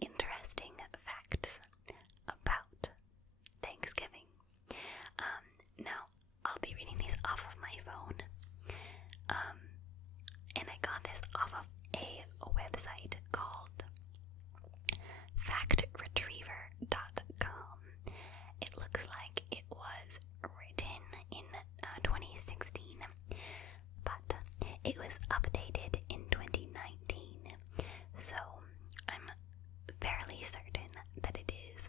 interesting facts about Thanksgiving. Now, I'll be reading these off of my phone. And I got this off of a website called factretriever.com. It looks like it was written in 2016, but it was updated in 2019. So I'm fairly certain that it is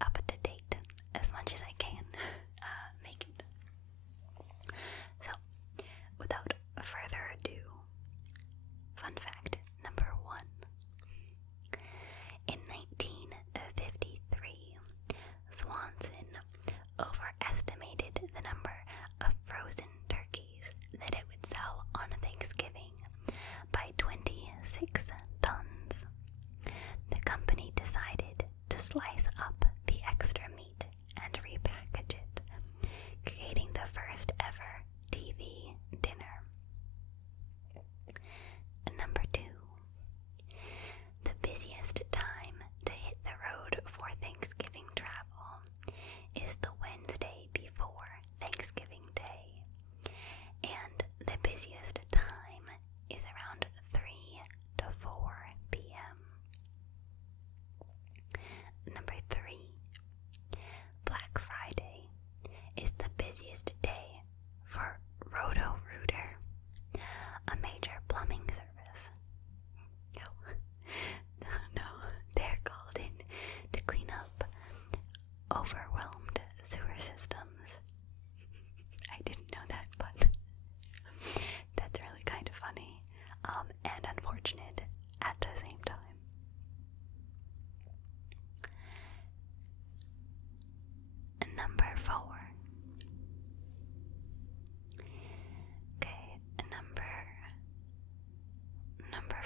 up to date as much as I can make it. So, without further ado, fun fact number 1. In 1953, Swanson overestimated the number of frozen turkeys that it would sell on Thanksgiving by 26 tons. The company decided to slice up the extra meat and repackage it, creating the first ever TV dinner. Number 2. The busiest time to hit the road for Thanksgiving travel is the Wednesday before Thanksgiving Day, and the busiest time is around 3 to 4 p.m. Number 3. Black Friday is the busiest day for Roto-Rooter, a major plumbing service. No, they're called in to clean up overwhelmed sewer systems. I didn't know that, but that's really kind of funny, and unfortunate at the same time. Number 4. Okay, number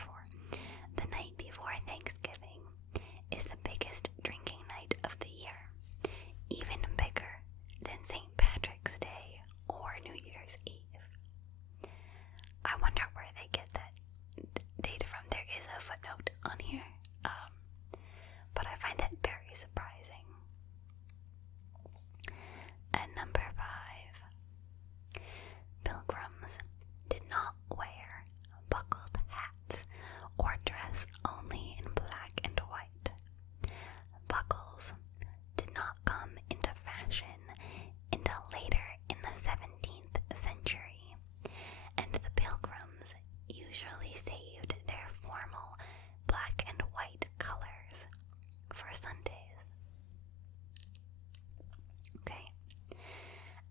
4. The night before Thanksgiving is the biggest drinking night of the year, even bigger than St. Patrick's Day or New Year's Eve. I wonder where they get that data from. There is a footnote on here, but I find that very surprising. And number 5. Pilgrims did not wear buckled hats or dress only in black and white. Buckles did not come into fashion until later in the 17th century, and the Pilgrims usually saved their formal black and white colors for Sundays. Okay.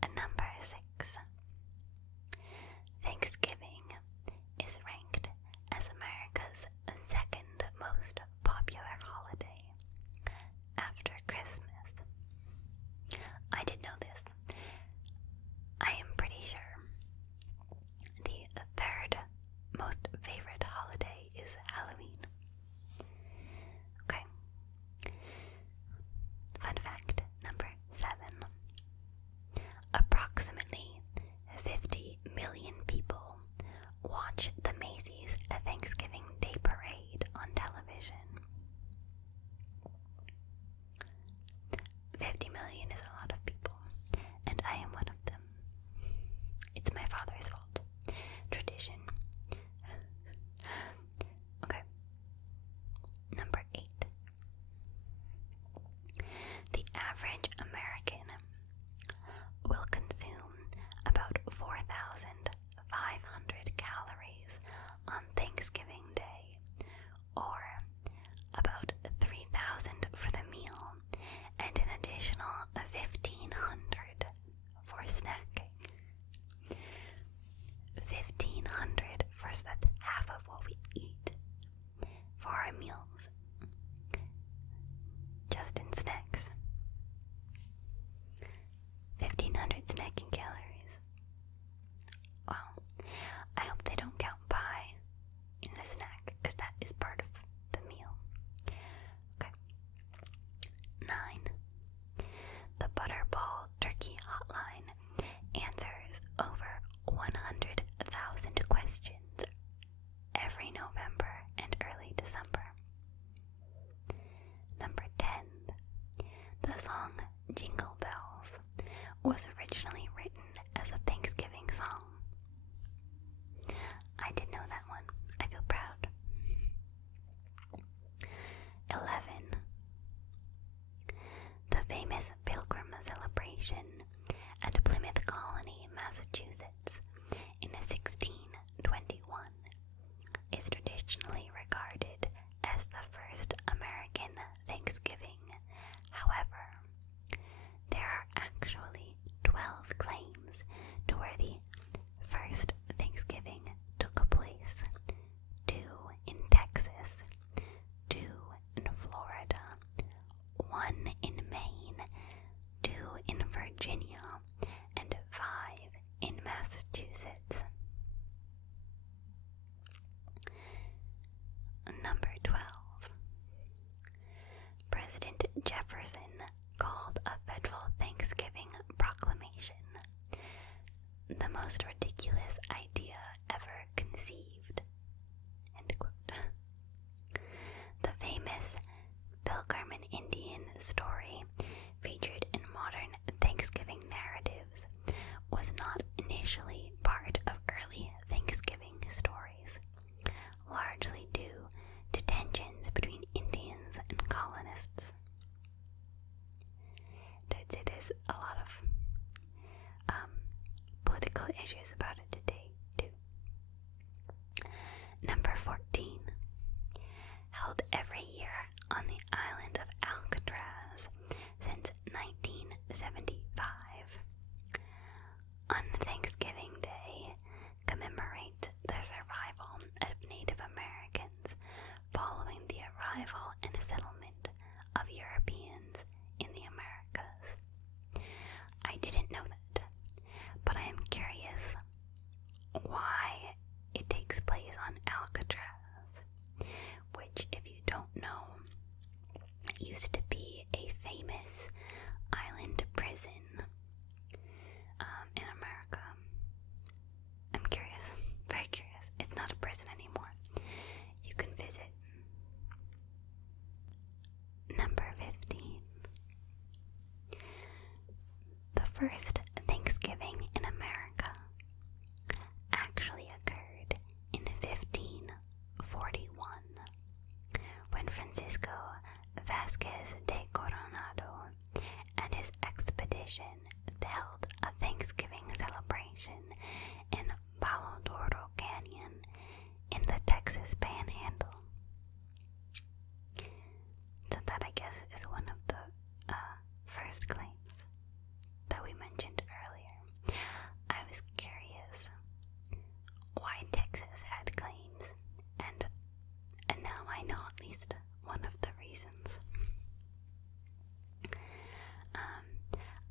And number 6. Thanksgiving is ranked as America's second most popular holiday after Christmas. I did know this. I am pretty sure the third most favorite holiday is Halloween. Okay. Fun fact number 7. Approximately 50 million people watch the Macy's Thanksgiving Day Parade on television. 50 million is a lot of people, and I am one of them. It's my father's fault. Tradition. Okay. Number 8. The average American will consume about 4,500 calories on Thanksgiving Day, or about 3,000 for the meal, and an additional 1,500 for snacking. 1,500 for that's half of what we eat for our meals, just in snacks. 1,500 snacking calories. Wow. I hope they don't count pie in the snack, because that is part of the meal. Okay. 9. The Butterball Turkey Hotline was originally written as a Thanksgiving song. I did know that one. I feel proud. 11. The famous Pilgrim celebration at Plymouth Colony, Massachusetts in 1621 is traditionally regarded as the first American Thanksgiving. However, there are actually 12 claims to where the first Thanksgiving took place. 2 in Texas, 2 in Florida, 1 in Maine, 2 in Virginia, and 5 in Massachusetts. Number 12. President Jefferson called a federal Thanksgiving proclamation the most ridiculous idea ever conceived. End quote. The famous Pilgrim and Indian story featured in modern Thanksgiving narratives was not initially part of early Thanksgiving stories, largely due to tensions between Indians and colonists. I'd say there's a lot of political issues about it today, too. Number 14. Held every year on the island of Alcatraz since 1975. On Thanksgiving Day, commemorates the survival of Native Americans following the arrival and settlement of Europeans in the Americas. I didn't know that, but I am curious why it takes place on Alcatraz, which, if you don't know, used to be a famous island prison in America. I'm curious, very curious. It's not a prison anymore. You can visit. Number 15. The first Thanksgiving in America actually occurred in 1541 when Francisco Vasquez de Coronado and his expedition held a Thanksgiving celebration in Palo Duro Canyon in the Texas Panhandle. So that, I guess, is one of the first claims that we mentioned earlier. I was curious why Texas had claims, and now I know at least one of the reasons.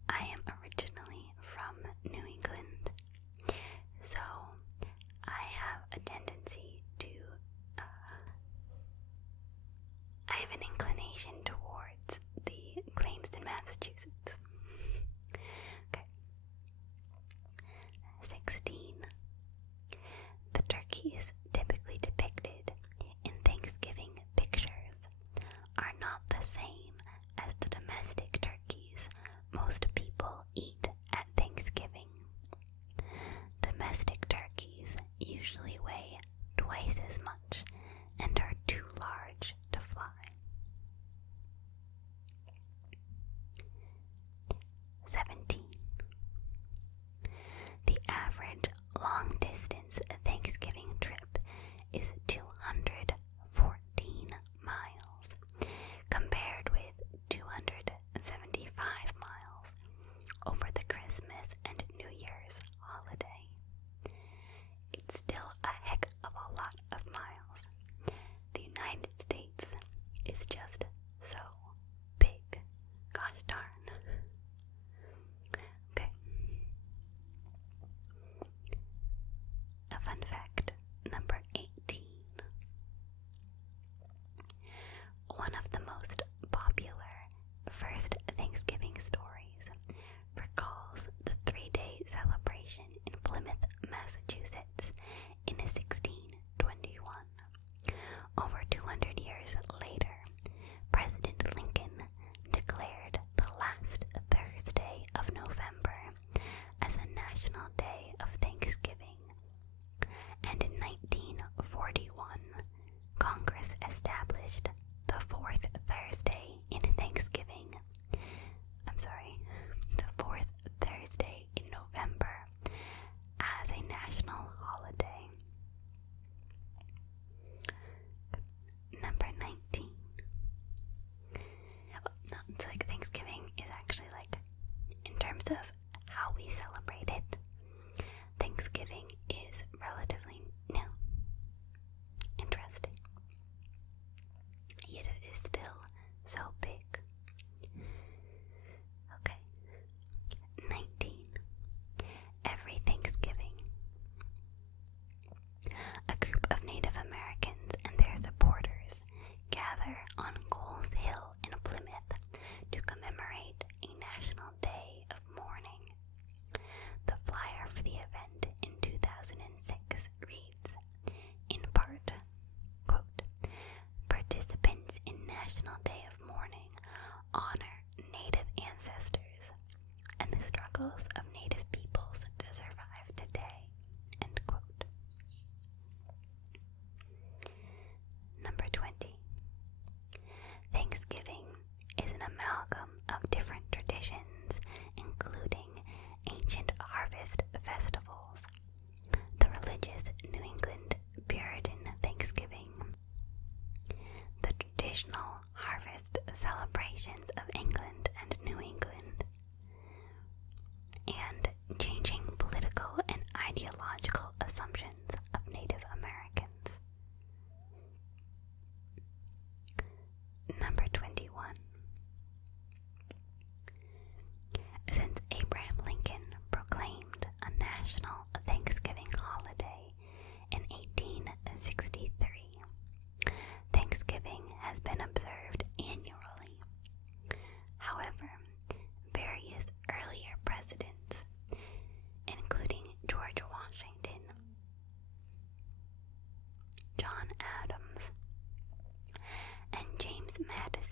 I am originally from New England, so I have a tendency to I have an inclination towards the claims in Massachusetts. Okay. 16. The turkeys typically depicted in Thanksgiving pictures are not honor Native ancestors and the struggles of Native peoples to survive today. End quote. Number 20. Thanksgiving is an amalgam of different traditions, including ancient harvest festivals, the religious New England Puritan Thanksgiving, the traditional harvest celebrations of England and New England, and changing political and ideological assumptions of Native Americans. Number 21. Since Abraham Lincoln proclaimed a national Thanksgiving holiday in 1863, Thanksgiving has been observed annually. However, various earlier presidents, including George Washington, John Adams, and James Madison,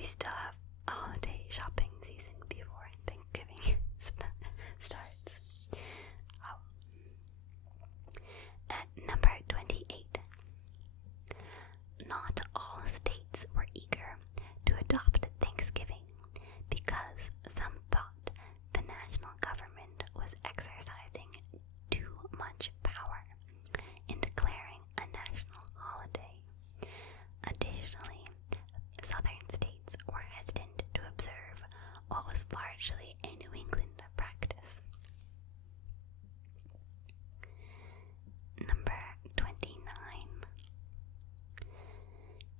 we still have holiday shopping season before Thanksgiving starts. Oh. At number 28. Not all states were eager to adopt Thanksgiving because some thought the national government was exercising too much power in declaring a national holiday. Additionally, southern states were hesitant to observe what was largely a New England practice. Number 29.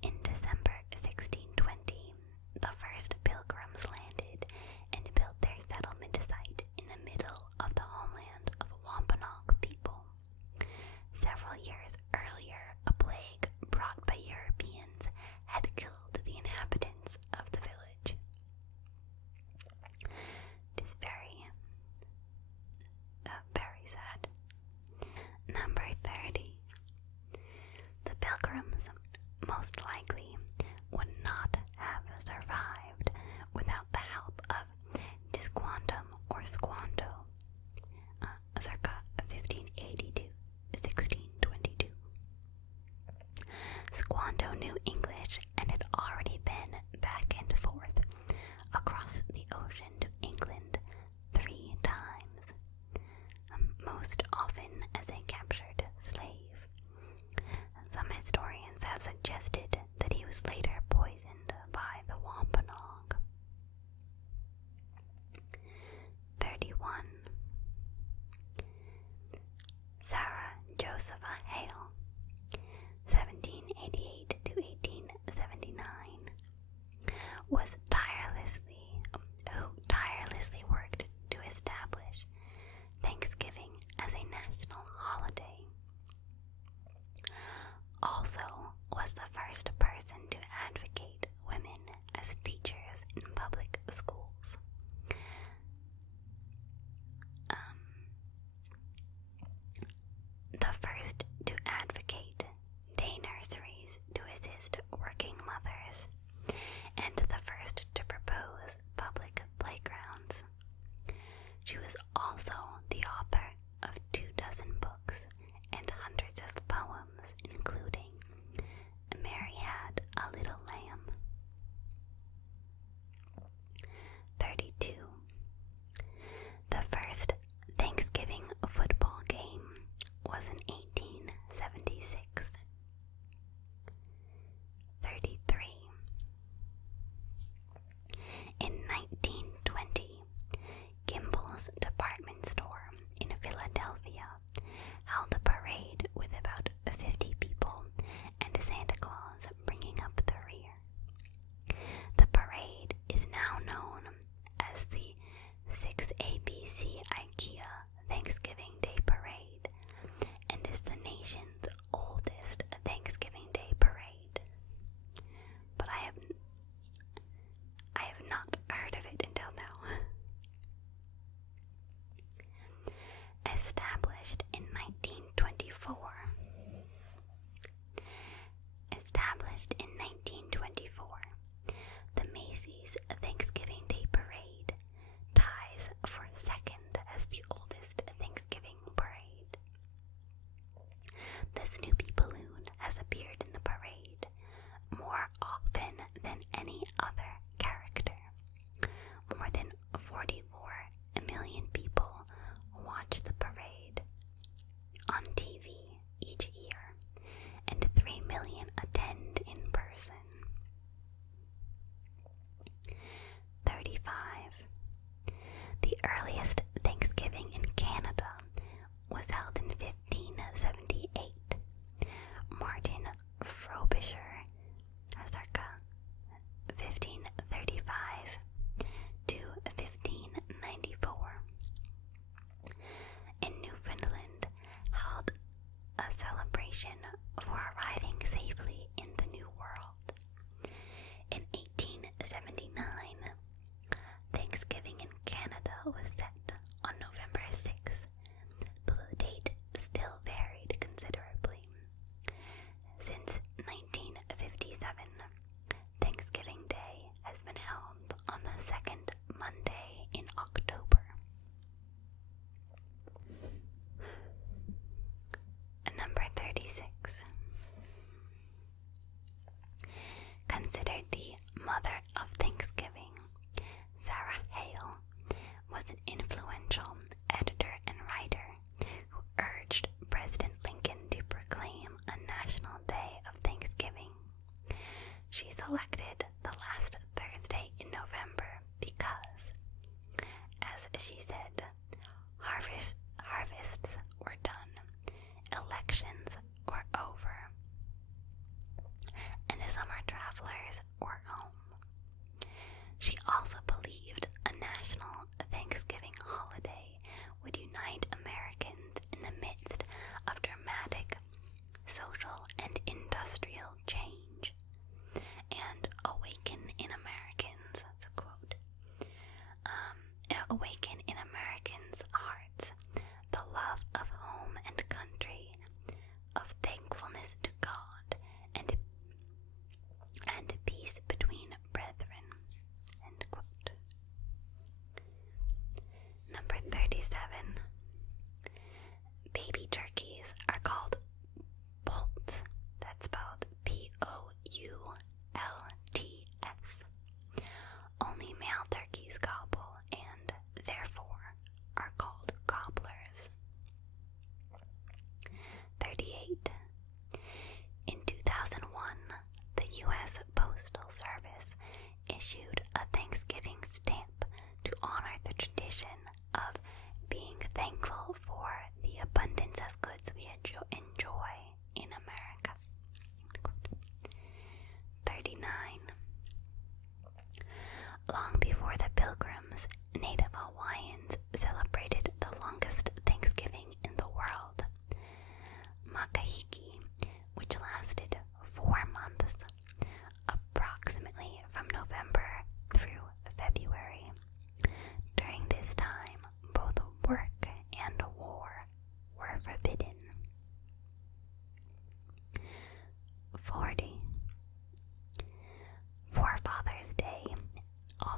In December 1620, the first pilgrims landed and built their settlement site in the middle of the homeland of Wampanoag people. Several years earlier, a plague brought by Europeans had killed the inhabitants of the village. It is very sad. Number 30. The pilgrims most likely would not have survived without the help of Disquantum or Squanto, circa 1580 to 1622. Squanto knew English and had already been back and forth across the ocean to England 3 times, most often as a captured slave. Some historians have suggested that he was later poisoned by the Wampanoag. 31. Sarah Josepha Hale, 1788 to 1879, who tirelessly worked to establish Thanksgiving as a national holiday. Also was the first person to advocate women as teachers in public schools. The first to advocate day nurseries to assist working mothers, and the first to propose public playgrounds. She was also the author of 24 books and hundreds of poems, including Mary Had a Little Lamb. 32. The first Thanksgiving football game was in 1876. 33. In 1920, Gimbel's department store in Philadelphia held a parade with about 50 people and Santa Claus bringing up the rear. The parade is now known as the 6ABC IKEA Thanksgiving Day Parade and is the nation's oldest Thanksgiving Day parade. But I have not heard of it until now. Established in 1924. The Macy's Thanksgiving Day Parade ties for second as the oldest Thanksgiving parade. The Snoopy balloon has appeared in the parade more often than any other character. More than 44 million people watch the parade on TV each year, and 3 million attend in person. 35. The earliest Thanksgiving in Canada was held in 1578. Martin Frobisher, circa 1535 to 15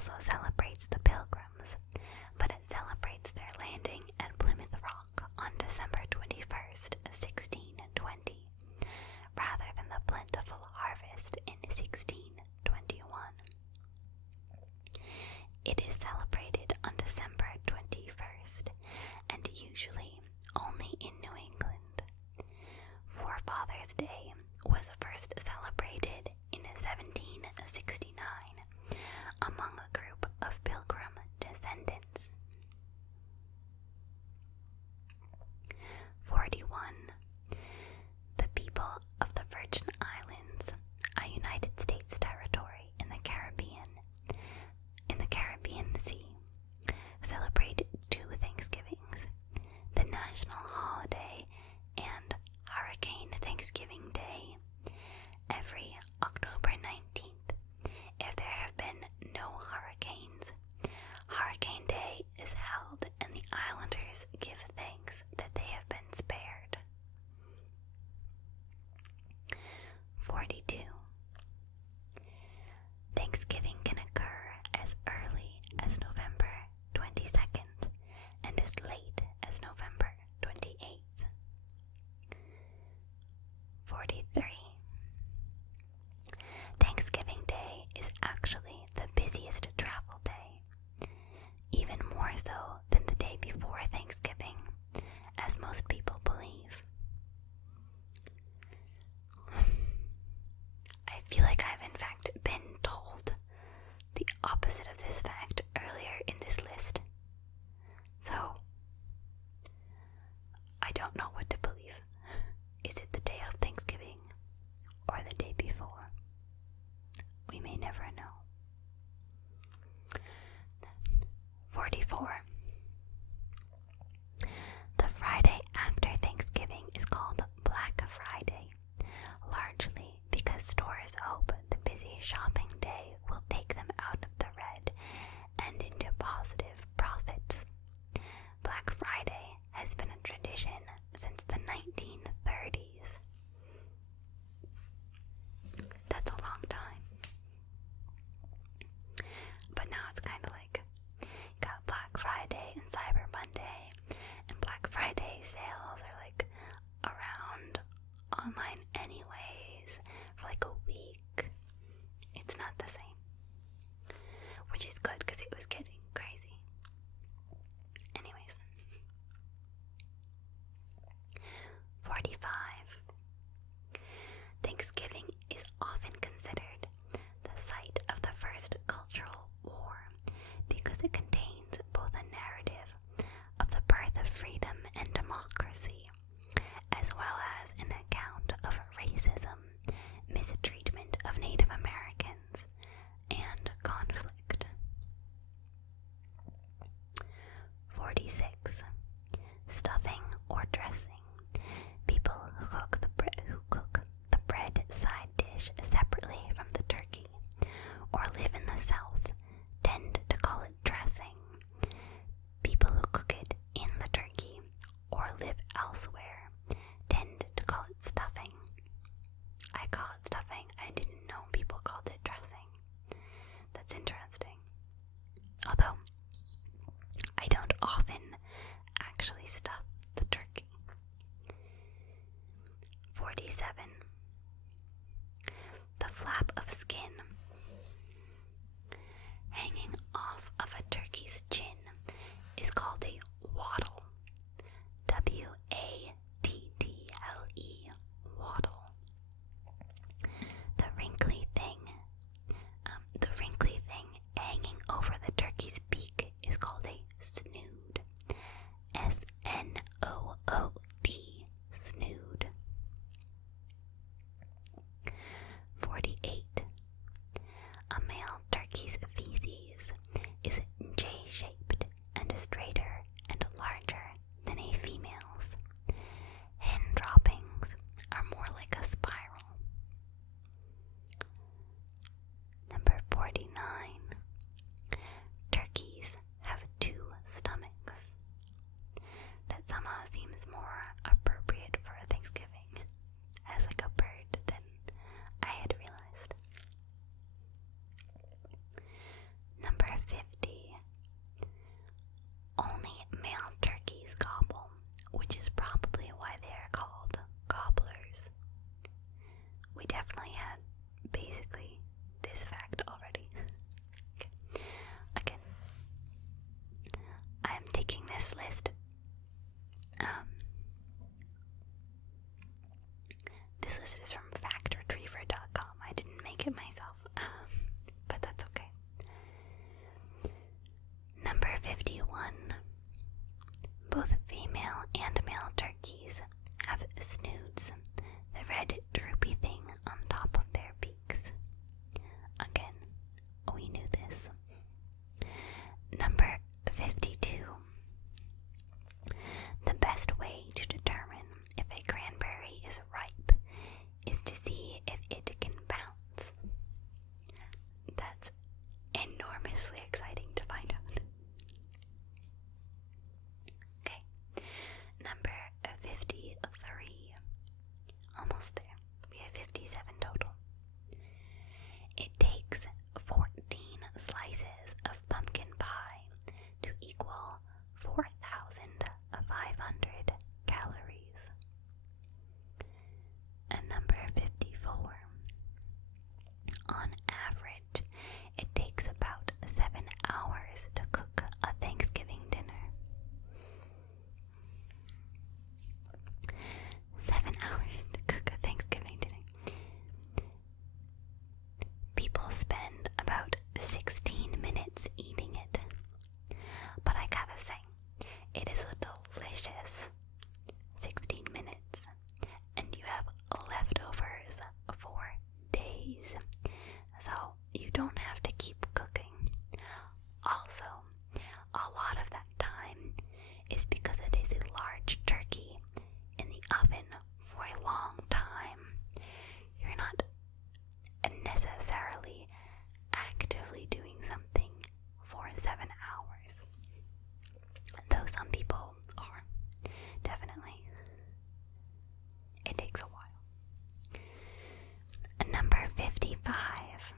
also celebrates the Pilgrims, but it celebrates their landing at Plymouth Rock on December 21st, 1620, rather than the plentiful harvest in 1621. It is celebrated on December 21st, and usually only in New England. Forefathers' Day was first celebrated in 1769 among a group of Pilgrim descendants. 41. The people of the Virgin Islands, a United States territory in the Caribbean Sea, celebrate two Thanksgivings, the national holiday and Hurricane Thanksgiving Day, every October 19th. If there have been no hurricanes, Hurricane Day is held and the islanders give thanks that they have been spared. 42. Thanksgiving can occur as early as November 22nd and as late as November 28th. 43. Thanksgiving Day is actually the busiest travel day, even more so than the day before Thanksgiving, as most people believe. I feel like I've in fact been told the opposite of this fact earlier in this list, so I don't know what to believe. Is it the day of Thanksgiving or the day before? We may never know. 44. The Friday after Thanksgiving is called Black Friday, largely because stores hope the busy shopping day will take them out of the red and into positive profits. Black Friday has been a tradition since the 1930s. That's a long time. But now it's kind of like got Black Friday and Cyber Monday, and Black Friday sales are like around online anyways for like a week. It's not the same, which is good because it was getting crazy. Anyways. 45. Thanksgiving is often considered the site of the first cultural war because it contains both a narrative of the birth of freedom and democracy, as well as an account of racism, mistreatment of Native Americans, and conflict. 46. Stuffing or dressing. People who cook the bread side dish separately from the turkey, or live in the South, tend to call it dressing. People who cook it in the turkey, or live elsewhere, tend to call it stuffing. I call it stuffing. I didn't know people called it dressing. That's interesting. Although, I don't often actually stuff the turkey. 47. The flap of skin hanging off of a turkey's chin is called a wattle. W-A-T-T-L-E, wattle. The wrinkly thing hanging over the turkey's beak is called a snood. S-N-O-O-D, snood. This is from factretriever.com. I didn't make it myself, but that's okay. Number 51. Both female and male turkeys have snoods, the red droopy thing on top of their beaks. Again, we knew this. Number 52. The best way to determine if a cranberry is ripe is to see if it can bounce. That's enormously exciting to find out. Okay, number 53. Almost there. We have 57 total. It takes 14 slices of pumpkin pie to equal 4,500 calories. And number 54. On average, it takes about 7 hours to cook a Thanksgiving dinner. 7 hours to cook a Thanksgiving dinner. People spend about 16 minutes eating it. But I gotta say, it is a delicious 16 minutes. And you have leftovers for days. So you don't have to keep cooking. Also, a lot of that time is because it is a large turkey in the oven for a long time. You're not necessarily actively doing something for 7 hours. Though some people are. Definitely. It takes a while. Number 55.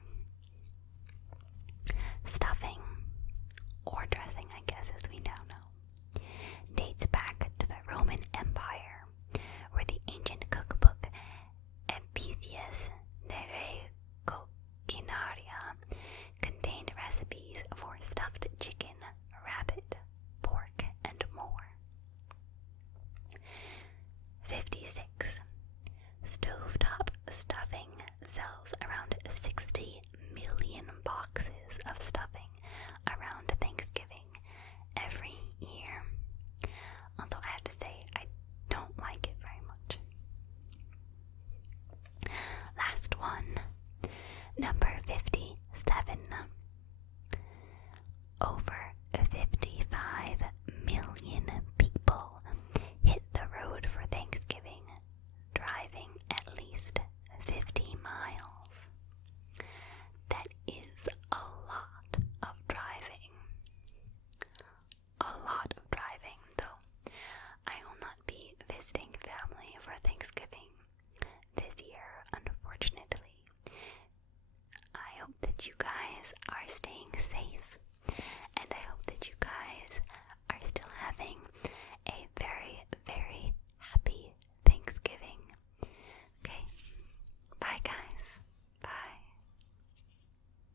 Stuffing, or dressing, I guess, as we now know, dates back to the Roman Empire, where the ancient cookbook Apicius de Re Coquinaria contained recipes for stuffed chicken, rabbit, pork, and more. 56. Stovetop stuffing sells around 60 million boxes of stuffing around Thanksgiving every year. Although I have to say, I don't like it very much. Last one. Number 57. Over 55 million people hit the road for Thanksgiving, driving at least 50 miles. That is a lot of driving. A lot of driving, though I will not be visiting family for Thanksgiving this year, unfortunately. I hope that you guys are staying safe